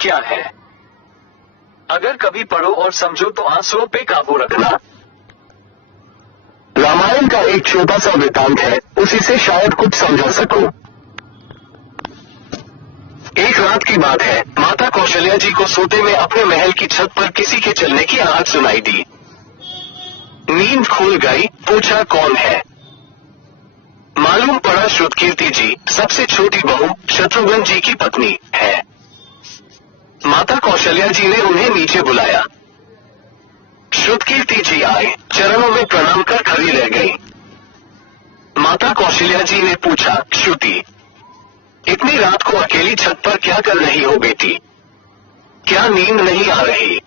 क्या है? अगर कभी पढ़ो और समझो तो आंसुओं पे काबू रखना। रामायण का एक छोटा सा वृतांत है, उसी से शायद कुछ समझा सको। एक रात की बात है, माता कौशल्या जी को सोते में अपने महल की छत पर किसी के चलने की आवाज सुनाई दी। नींद खुल गई, पूछा कौन है? मालूम पड़ा श्रुतकीर्ति जी, सबसे छोटी बहू शत्रुघ्न जी की पत्नी है। माता कौशल्या जी ने उन्हें नीचे बुलाया। श्रुतकीर्ति जी आए, चरणों में प्रणाम कर खड़ी रह गई। माता कौशल्या जी ने पूछा, श्रुति, इतनी रात को अकेली छत पर क्या कर रही हो बेटी? क्या नींद नहीं आ रही?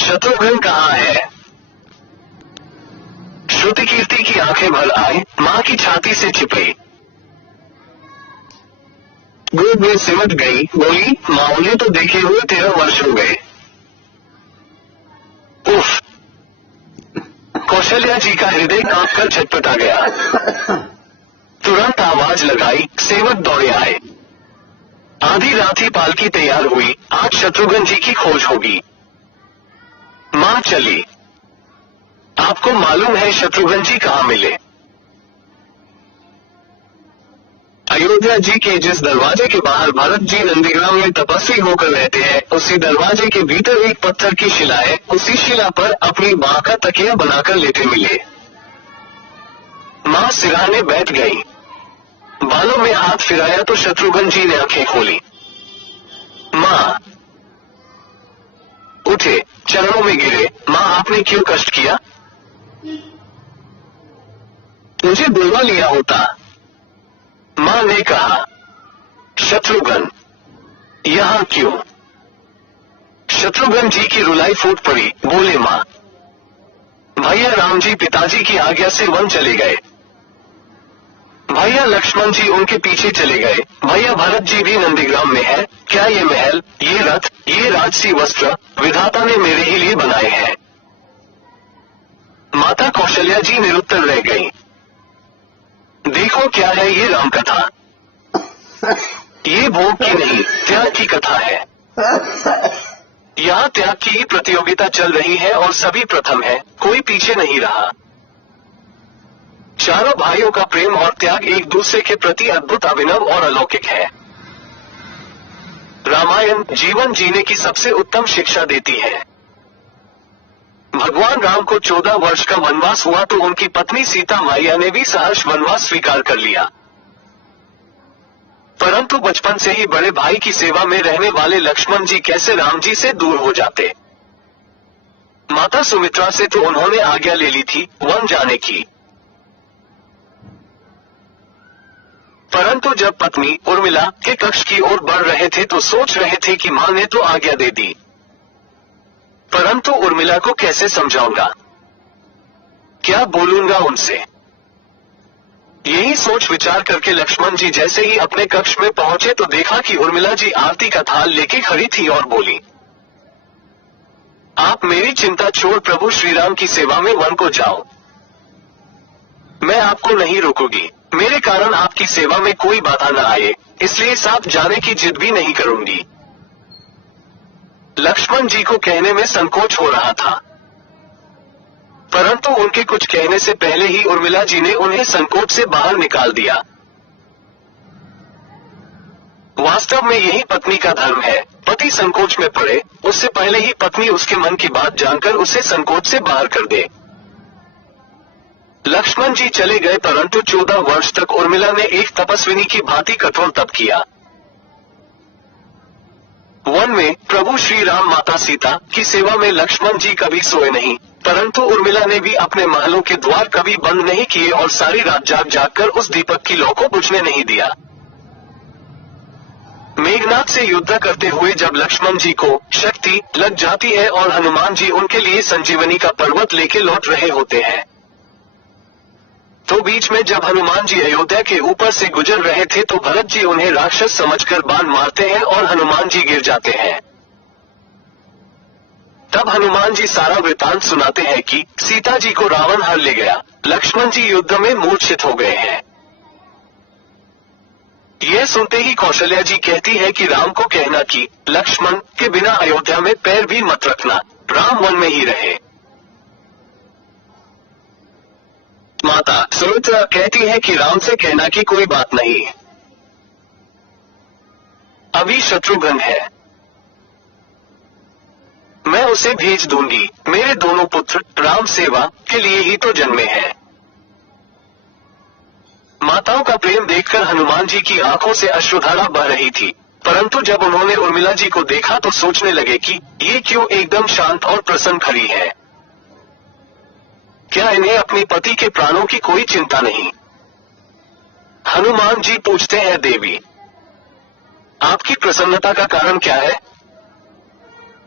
शत्रुघ्न कहाँ है? श्रुतिकीर्ति की आंखें भर आई, मां की छाती से चिपकी। गोद में सिमट गई, बोली, मां उन्हें तो देखे हुए 13 वर्ष हो गए। उफ! कौशल्या जी का हृदय कांपकर छटपटा गया। तुरंत आवाज लगाई, सेवक दौड़े आए। आधी रात ही पालकी तैयार हुई, आज शत्रुघ्न जी की खोज होगी। मां चली। आपको मालूम है शत्रुघ्न जी कहाँ मिले? अयोध्या जी के जिस दरवाजे के बाहर भरत जी नंदीग्राम में तपस्वी होकर रहते हैं, उसी दरवाजे के भीतर एक पत्थर की शिला है। उसी शिला पर अपनी मां का तकिया बनाकर लेटे मिले। मां सिरहाने बैठ गई। बालों में हाथ फिराया तो शत्रुघ्न जी ने आंखें खोली। मां उठे, चरणों में गिरे, मां आपने क्यों कष्ट किया? मुझे बुलवा लिया होता। मां ने कहा। शत्रुघ्न यहां क्यों? शत्रुघ्न जी की रुलाई फूट पड़ी, बोले, मां, भैया राम जी पिताजी की आज्ञा से वन चले गए। भैया लक्ष्मण जी उनके पीछे चले गए। भैया भरत जी भी नंदीग्राम में है। क्या ये महल, ये रथ, ये राजसी वस्त्र विधाता ने मेरे ही लिए बनाए हैं? माता कौशल्या जी निरुत्तर रह गई। देखो क्या है ये राम कथा। ये भोग की नहीं, त्याग की कथा है। यहाँ त्याग की ही प्रतियोगिता चल रही है और सभी प्रथम है, कोई पीछे नहीं रहा। चारों भाइयों का प्रेम और त्याग एक दूसरे के प्रति अद्भुत, अभिनव और अलौकिक है। रामायण जीवन जीने की सबसे उत्तम शिक्षा देती है। भगवान राम को 14 वर्ष का वनवास हुआ तो उनकी पत्नी सीता मैया ने भी सहर्ष वनवास स्वीकार कर लिया। परंतु बचपन से ही बड़े भाई की सेवा में रहने वाले लक्ष्मण जी कैसे राम जी से दूर हो जाते? माता सुमित्रा से तो उन्होंने आज्ञा ले ली थी वन जाने की। परंतु जब पत्नी उर्मिला के कक्ष की ओर बढ़ रहे थे तो सोच रहे थे कि मां ने तो आज्ञा दे दी, परंतु उर्मिला को कैसे समझाऊंगा, क्या बोलूंगा उनसे? यही सोच विचार करके लक्ष्मण जी जैसे ही अपने कक्ष में पहुंचे तो देखा कि उर्मिला जी आरती का थाल लेके खड़ी थी और बोली, आप मेरी चिंता छोड़ प्रभु श्रीराम की सेवा में वन को जाओ। मैं आपको नहीं रोकूंगी। मेरे कारण आपकी सेवा में कोई बाधा न आए, इसलिए साथ जाने की जिद भी नहीं करूंगी। लक्ष्मण जी को कहने में संकोच हो रहा था, परंतु उनके कुछ कहने से पहले ही उर्मिला जी ने उन्हें संकोच से बाहर निकाल दिया। वास्तव में यही पत्नी का धर्म है। पति संकोच में पड़े उससे पहले ही पत्नी उसके मन की बात जानकर उसे संकोच से बाहर कर दे। लक्ष्मण जी चले गए, परंतु 14 वर्ष तक उर्मिला ने एक तपस्विनी की भांति कठोर तप किया। वन में प्रभु श्री राम माता सीता की सेवा में लक्ष्मण जी कभी सोए नहीं, परंतु उर्मिला ने भी अपने महलों के द्वार कभी बंद नहीं किए और सारी रात जाग जाकर उस दीपक की लौ को बुझने नहीं दिया। मेघनाथ से युद्ध करते हुए जब लक्ष्मण जी को शक्ति लग जाती है और हनुमान जी उनके लिए संजीवनी का पर्वत लेके लौट रहे होते हैं, तो बीच में जब हनुमान जी अयोध्या के ऊपर से गुजर रहे थे तो भरत जी उन्हें राक्षस समझकर बाण मारते हैं और हनुमान जी गिर जाते हैं। तब हनुमान जी सारा वृतांत सुनाते हैं कि सीता जी को रावण हर ले गया, लक्ष्मण जी युद्ध में मूर्छित हो गए हैं। यह सुनते ही कौशल्या जी कहती है कि राम को कहना कि लक्ष्मण के बिना अयोध्या में पैर भी मत रखना, राम वन में ही रहे। माता सुमित्रा कहती है कि राम से कहना कि कोई बात नहीं, अभी शत्रुघ्न है, मैं उसे भेज दूंगी, मेरे दोनों पुत्र राम सेवा के लिए ही तो जन्मे हैं। माताओं का प्रेम देखकर हनुमान जी की आंखों से अश्रुधारा बह रही थी, परंतु जब उन्होंने उर्मिला जी को देखा तो सोचने लगे कि ये क्यों एकदम शांत और प्रसन्न खड़ी है, क्या इन्हें अपने पति के प्राणों की कोई चिंता नहीं। हनुमान जी पूछते हैं, देवी आपकी प्रसन्नता का कारण क्या है?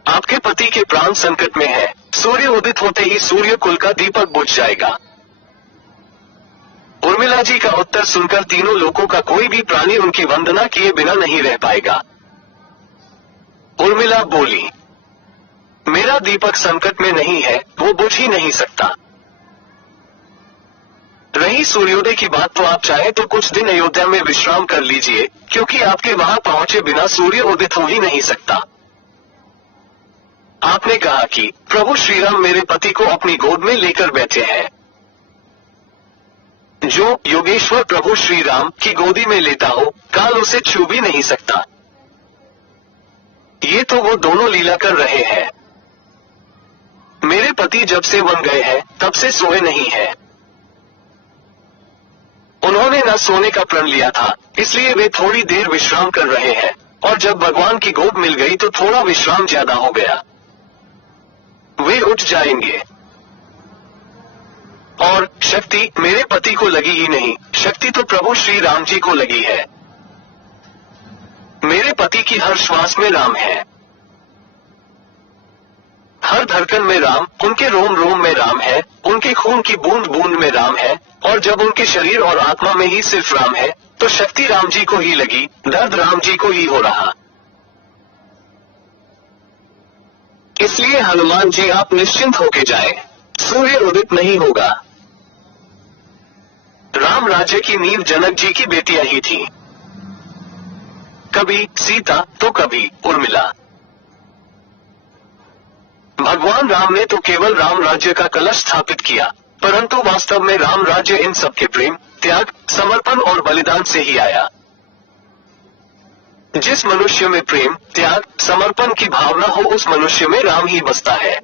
आपके पति के प्राण संकट में है, सूर्य उदित होते ही सूर्य कुल का दीपक बुझ जाएगा। उर्मिला जी का उत्तर सुनकर तीनों लोगों का कोई भी प्राणी उनकी वंदना किए बिना नहीं रह पाएगा। उर्मिला बोली, मेरा दीपक संकट में नहीं है, वो बुझ ही नहीं सकता। रही सूर्योदय की बात, तो आप चाहे तो कुछ दिन अयोध्या में विश्राम कर लीजिए, क्योंकि आपके वहां पहुंचे बिना सूर्य उदित हो ही नहीं सकता। आपने कहा कि प्रभु श्रीराम मेरे पति को अपनी गोद में लेकर बैठे हैं। जो योगेश्वर प्रभु श्री राम की गोदी में लेता हो, काल उसे छू भी नहीं सकता। ये तो वो दोनों लीला कर रहे हैं। मेरे पति जब से वन गए हैं तब से सोए नहीं है। उन्होंने न सोने का प्रण लिया था, इसलिए वे थोड़ी देर विश्राम कर रहे हैं, और जब भगवान की गोद मिल गई तो थोड़ा विश्राम ज्यादा हो गया। वे उठ जाएंगे। और शक्ति मेरे पति को लगी ही नहीं, शक्ति तो प्रभु श्री राम जी को लगी है। मेरे पति की हर श्वास में राम है, हर धड़कन में राम, उनके रोम रोम में राम है, उनके खून की बूंद बूंद में राम है, और जब उनके शरीर और आत्मा में ही सिर्फ राम है, तो शक्ति राम जी को ही लगी, दर्द राम जी को ही हो रहा। इसलिए हनुमान जी आप निश्चिंत होके जाएं, सूर्य उदित नहीं होगा। राम राज्य की नींव जनक जी की बेटियां ही थी, कभी सीता तो कभी उर्मिला। भगवान राम ने तो केवल राम राज्य का कलश स्थापित किया, परंतु वास्तव में राम राज्य इन सबके प्रेम, त्याग, समर्पण और बलिदान से ही आया। जिस मनुष्य में प्रेम, त्याग, समर्पण की भावना हो, उस मनुष्य में राम ही बसता है।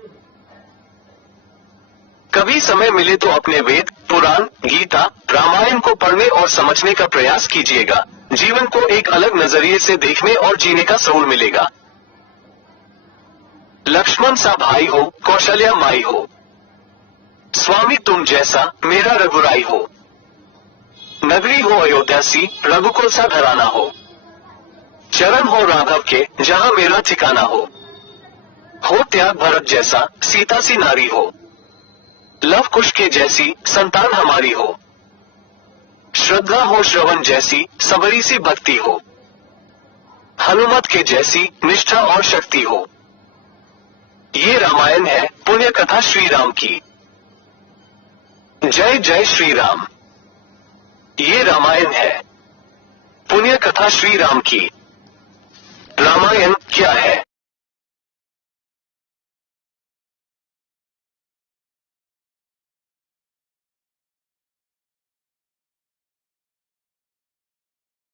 कभी समय मिले तो अपने वेद, पुराण, गीता, रामायण को पढ़ने और समझने का प्रयास कीजिएगा। जीवन को एक अलग नजरिए से देखने और जीने का सबूर मिलेगा। लक्ष्मण सा भाई हो, कौशल्या माई हो, स्वामी तुम जैसा मेरा रघुराई हो, नगरी हो अयोध्या सी, रघुकुल सा घराना हो, चरण हो राघव के जहां मेरा ठिकाना हो त्याग भरत जैसा सीता सी नारी हो, लव कुश के जैसी संतान हमारी हो, श्रद्धा हो श्रवण जैसी सबरी सी भक्ति हो, हनुमत के जैसी निष्ठा और शक्ति हो। ये रामायण है, पुण्य कथा श्री राम की। जय जय श्री राम। ये रामायण है, पुण्य कथा श्री राम की। रामायण क्या है?